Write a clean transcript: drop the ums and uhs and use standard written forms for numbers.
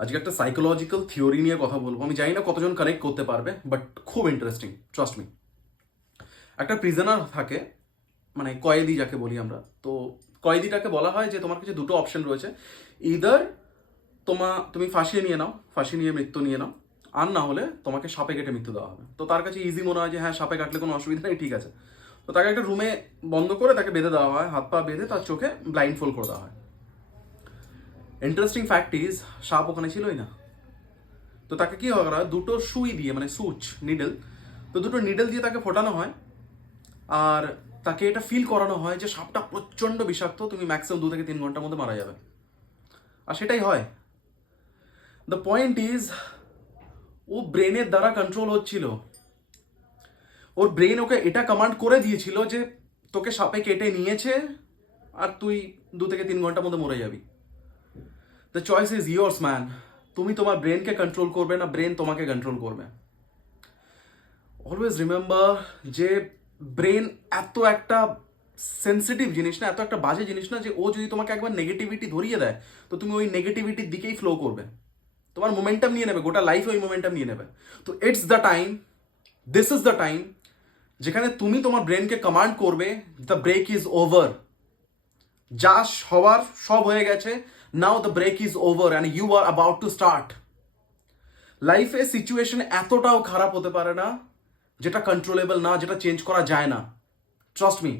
আজকে একটা psychological theory নিয়ে কথা বলবো। আমি জানি না কতজন কানেক্ট করতে পারবে, বাট খুব ইন্টারেস্টিং, ট্রাস্ট মি। একটা প্রিজনার থাকে, মানে কয়েদি যাকে বলি আমরা। তো কয়েদিটাকে বলা হয় যে তোমার কাছে দুটো অপশন রয়েছে, ইদার তুমি ফাঁসিয়ে নিয়ে নাও, ফাঁসি নিয়ে মৃত্যু নিয়ে নাও, আর না হলে তোমাকে সাপে কেটে মৃত্যু দেওয়া হবে। তো তার কাছে ইজি মনে হয় যে হ্যাঁ, সাপে কাটলে কোনো অসুবিধা নেই, ঠিক আছে। তো তাকে একটা রুমে বন্ধ করে তাকে বেঁধে দেওয়া হয়, হাত পা বেঁধে তার চোখে ব্লাইন্ড ফোল্ড করে দেওয়া হয়। ইন্টারেস্টিং ফ্যাক্ট ইজ, সাপ ওখানে ছিলই না। তো তাকে কি করা হয়, দুটো সুই দিয়ে, মানে সুচ, নিডল, তো দুটো নিডল দিয়ে তাকে ফোটানো হয়। আর তাকে এটা ফিল করানো হয় যে সাপটা প্রচন্ড বিষাক্ত, তুমি ম্যাক্সিমাম 2 থেকে 3 ঘন্টার মধ্যে মারা যাবে। আর সেটাই হয়। দ্য পয়েন্ট ইজ, ও ব্রেনের দ্বারা কন্ট্রোল হচ্ছিল। ওর ব্রেন ওকে এটা কমান্ড করে দিয়েছিল যে তোকে সাপে কেটে নিয়েছে আর তুই 2 থেকে 3 ঘন্টার মধ্যে মরে যাবি। The choice is yours man. তুমি তোমার ব্রেনকে কন্ট্রোল করবে না ব্রেন তোমাকে কন্ট্রোল করবে। অলওয়েজ রিমেম্বার যে ব্রেন এত একটা সেন্সিটিভ জিনিস না, এত একটা বাজে জিনিস না যে ও যদি তোমাকে একবার নেগেটিভিটি ধরিয়ে দেয় তো তুমি ওই নেগেটিভিটির দিকেই ফ্লো করবে। তোমার মোমেন্টাম নিয়ে নেবে, গোটা লাইফ ওই মোমেন্টাম নিয়ে নেবে। তো it's the time, this is the time যেখানে তুমি তোমার ব্রেনকে কমান্ড করবে, দ্য ব্রেক ইজ ওভার। যা হওয়ার সব হয়ে গেছে, now the break is over and you are about to start. লাইফে সিচুয়েশন এতটাও খারাপ হতে পারে না যেটা কন্ট্রোলেবল না, যেটা চেঞ্জ করা যায় না। Trust me.